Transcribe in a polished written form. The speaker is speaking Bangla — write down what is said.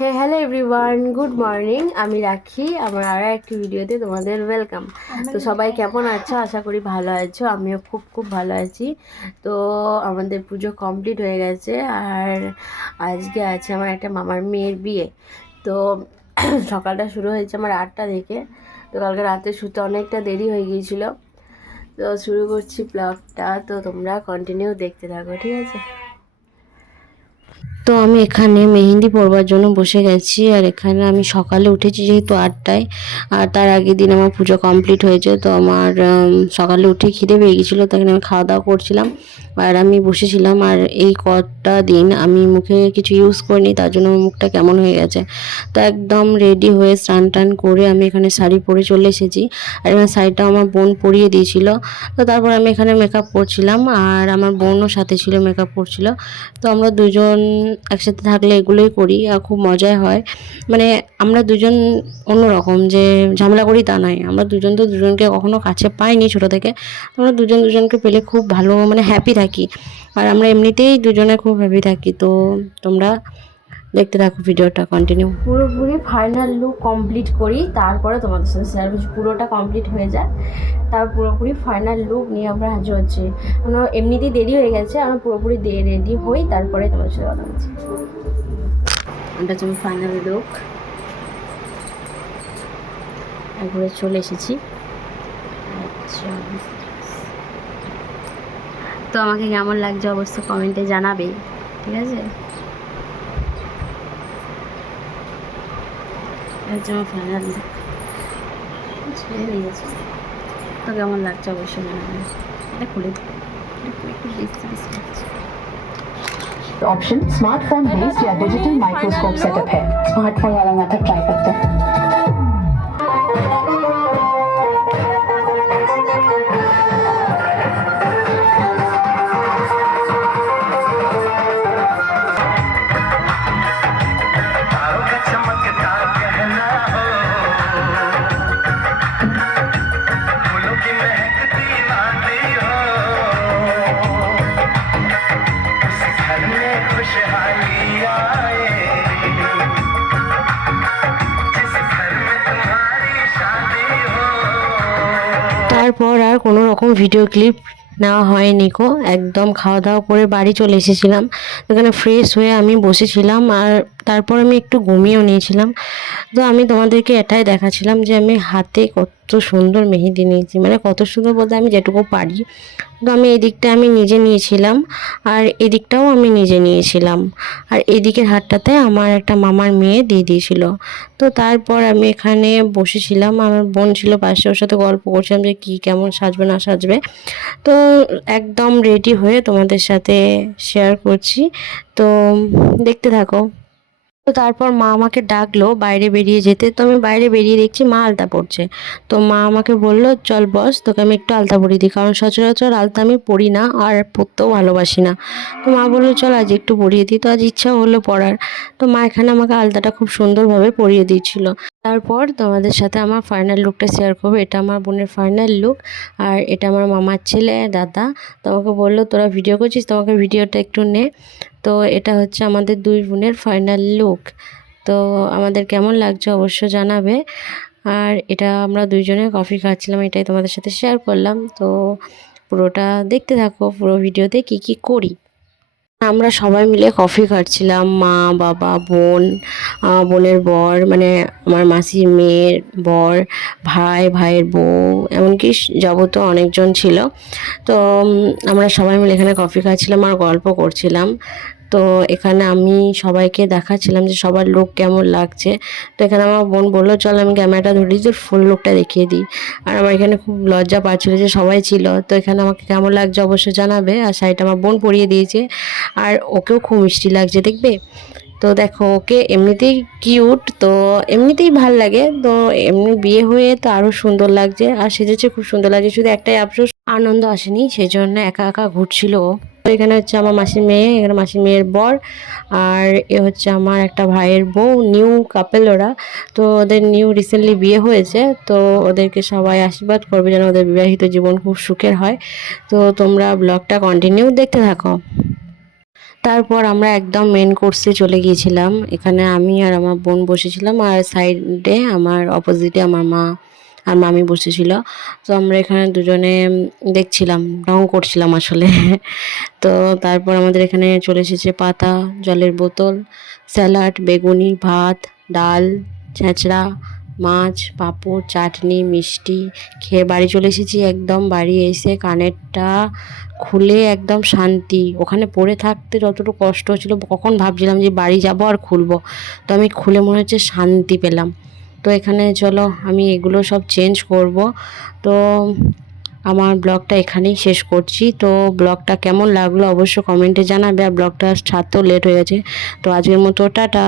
Hello everyone, good morning. আমি রাখি আমার আরও একটি ভিডিওতে তোমাদের ওয়েলকাম। তো সবাই কেমন আছো? আশা করি ভালো আছো। আমিও খুব খুব ভালো আছি। তো আমাদের পুজো কমপ্লিট হয়ে গেছে, আর আজকে আছে আমার একটা মামার মেয়ের বিয়ে। তো সকালটা শুরু হয়েছে আমার 8টা থেকে। তো কালকে রাতে শুতে অনেকটা দেরি হয়ে গিয়েছিলো। তো শুরু করছি ব্লগটা, তো তোমরা কন্টিনিউ দেখতে থাকো, ঠিক আছে? তো আমি এখানে মেহেন্দি পরবার জন্য বসে গেছি, আর এখানে আমি সকালে উঠেছি যেহেতু 8টায়, আর তার আগের দিন আমার পুজো কমপ্লিট হয়েছে। তো আমার সকালে উঠে খিদে পেয়ে গেছিলো, তখন আমি খাওয়া দাওয়া করছিলাম আর আমি বসেছিলাম। আর এই কটা দিন আমি মুখে কিছু ইউজ করিনি, তার জন্য আমার মুখটা কেমন হয়ে গেছে। তো একদম রেডি হয়ে স্নান টান করে আমি এখানে শাড়ি পরে চলে এসেছি, আর এখানে শাড়িটা আমার বোন পরিয়ে দিয়েছিল। তো তারপর আমি এখানে মেকআপ করছিলাম, আর আমার বোনও সাথে ছিল, মেকআপ করছিল। তো আমরা দুজন একসাথে থাকলে এগুলোই করি, আর খুব মজাই হয়। মানে আমরা দুজন অন্যরকম যে ঝামেলা করি তা নয়, আমরা দুজন তো দুজনকে কখনো কাছে পাইনি ছোটো থেকে। আমরা দুজন দুজনকে পেলে খুব ভালো, মানে হ্যাপি থাকি, আর আমরা এমনিতেই দুজনে খুব হ্যাপি থাকি। তো তোমরা দেখতে থাকো ভিডিওটা কন্টিনিউ। পুরোপুরি ফাইনাল লুক কমপ্লিট করি, তারপরে তোমাদের সাথে শেয়ার করছি। পুরোটা কমপ্লিট হয়ে যায়, তার পুরোপুরি ফাইনাল লুক নিয়ে আমরা হাজির হচ্ছি। আমরা এমনিতেই দেরি হয়ে গেছে, আমরা পুরোপুরি রেডি হই, তারপরে তোমাদের সাথে কথা বলছি। এটা হচ্ছে ফাইনাল লুক, একবারে চলে এসেছি। আচ্ছা, তো আমাকে কেমন লাগছে অবশ্যই কমেন্টে জানাবে, ঠিক আছে? আমার ফাইনাল ছেড়ে দিয়েছে, তো কেমন লাগছে অবশ্যই জানাবেন। এটা খুলে একটু ऑप्शन स्मार्टफोन बेस्ड या डिजिटल माइक्रोस्कोप सेटअप है। स्मार्टफोन वाला मेथड ट्राई करते हैं। তারপর আর কোনো রকম ভিডিও ক্লিপ নেওয়া হয়নি কো, একদম খাওয়া দাওয়া করে বাড়ি চলে এসেছিলাম। এখানে ফ্রেশ হয়ে আমি বসেছিলাম, আর তারপর আমি একটু ঘুমিয়েও নিয়েছিলাম। তো আমি তোমাদেরকে এটাই দেখাচ্ছিলাম যে আমি হাতে কত সুন্দর মেহেন্দি নিয়েছি, মানে কত সুন্দর বলতে আমি যেটুকু পারি। তো আমি এই দিকটা আমি নিজে নিয়েছিলাম, আর এদিকটাও আমি নিজে নিয়েছিলাম, আর এদিকের হাতটাতে আমার একটা মামার মেয়ে দিয়ে দিয়েছিল। তো তারপর আমি এখানে বসেছিলাম, আমার বোন ছিল পাশে, ওর সাথে গল্প করছিলাম যে কী কেমন সাজবে না সাজবে। তো একদম রেডি হয়ে তোমাদের সাথে শেয়ার করছি, তো দেখতে থাকো। তো তারপর মা আমাকে ডাকলো বাইরে বেরিয়ে যেতে। তো আমি বাইরে বেরিয়ে দেখছি মা আলতা পড়ছে। তো মা আমাকে বলল চল বস, তোকে আমি একটু আলতা পরিয়ে দিই, কারণ সচরাচর আলতা আমি পরি না আর পরতেও ভালোবাসি না। তো মা বললো চল আজ একটু পরিয়ে দিই। তো আজ ইচ্ছা হলো পরার। তো মা এখানে আমাকে আলতাটা খুব সুন্দরভাবে পরিয়ে দিয়েছিল। তারপর তোমাদের সাথে আমার ফাইনাল লুকটা শেয়ার করবো। এটা আমার বোনের ফাইনাল লুক, আর এটা আমার মামার ছেলে দাদা। তো আমাকে বললো তোরা ভিডিও করছিস, তোমাকে ভিডিওটা একটু নে। তো এটা হচ্ছে আমাদের দুই বোনের ফাইনাল লুক। তো আমাদের কেমন লাগছে অবশ্য জানাবে। আর এটা আমরা দুইজনে কফি খাচ্ছিলাম, এটাই তোমাদের সাথে শেয়ার করলাম। তো পুরোটা দেখতে থাকো, পুরো ভিডিওতে কি কি করি। আমরা সবাই মিলে কফি খাচ্ছিলাম, মা বাবা বোন, বোনের বর, মানে আমার মাসির মেয়ের বর, ভাই, ভাইয়ের বউ, এমনকি যাবতীয় অনেকজন ছিল। তো আমরা সবাই মিলে এখানে কফি খাচ্ছিলাম আর গল্প করছিলাম। তো এখানে আমি সবাইকে দেখাচ্ছিলাম যে সবার লুক কেমন লাগছে। তো এখানে আমার বোন বললো চল আমি ক্যামেরাটা ধরি, তোর ফুল লুকটা দেখিয়ে দিই। আর আমার এখানে খুব লজ্জা পাচ্ছিলো যে সবাই ছিল। তো এখানে আমাকে কেমন লাগছে অবশ্যই জানাবে। আর শাড়িটা আমার বোন পরিয়ে দিয়েছে, আর ওকেও খুব মিষ্টি লাগছে দেখবে। তো দেখো ওকে এমনিতেই কিউট, তো এমনিতেই ভাল লাগে। তো এমনি বিয়ে হয়ে তো আরও সুন্দর লাগছে, আর সেজেছে খুব সুন্দর লাগছে। শুধু একটাই আফসোস, আনন্দ আসেনি, সেই জন্য একা একা ঘুরছিল। তো এখানে হচ্ছে আমার মাসির মেয়ে, এখানে মাসির মেয়ের বর, আর এ হচ্ছে আমার একটা ভাইয়ের বউ, নিউ কাপেল ওরা। তো ওদের নিউ রিসেন্টলি বিয়ে হয়েছে। তো ওদেরকে সবাই আশীর্বাদ করবে যেন ওদের বিবাহিত জীবন খুব সুখের হয়। তো তোমরা ব্লগটা কন্টিনিউ দেখতে থাকো। তারপর আমরা একদম মেন কোর্সে চলে গিয়েছিলাম। এখানে আমি আর আমার বোন বসেছিলাম, আর সাইডে আমার অপোজিটে আমার মা আর মামি বসেছিল। তো আমরা এখানে দুজনে দেখছিলাম, রং করছিলাম আসলে। তো তারপর আমাদের এখানে চলে এসেছে পাতা, জলের বোতল, স্যালাড, বেগুনি, ভাত, ডাল, ছেঁচড়া, মাছ, পাঁপড়, চাটনি, মিষ্টি খেয়ে বাড়ি চলে এসেছি। একদম বাড়ি এসে কানেরটা খুলে একদম শান্তি। ওখানে পড়ে থাকতে যতটুকু কষ্ট হচ্ছিলো, কখন ভাবছিলাম যে বাড়ি যাব আর খুলবো, তো আমি খুলে মনে হচ্ছে শান্তি পেলাম। তো এখানে চলো আমি এগুলো সব চেঞ্জ করব। তো আমার ব্লগটা এখানেই শেষ করছি। তো ব্লগটা কেমন লাগলো অবশ্য কমেন্টে জানাবে, আর ব্লগটা ছাড়তেও লেট হয়ে গেছে। তো আজকের মতো টাটা।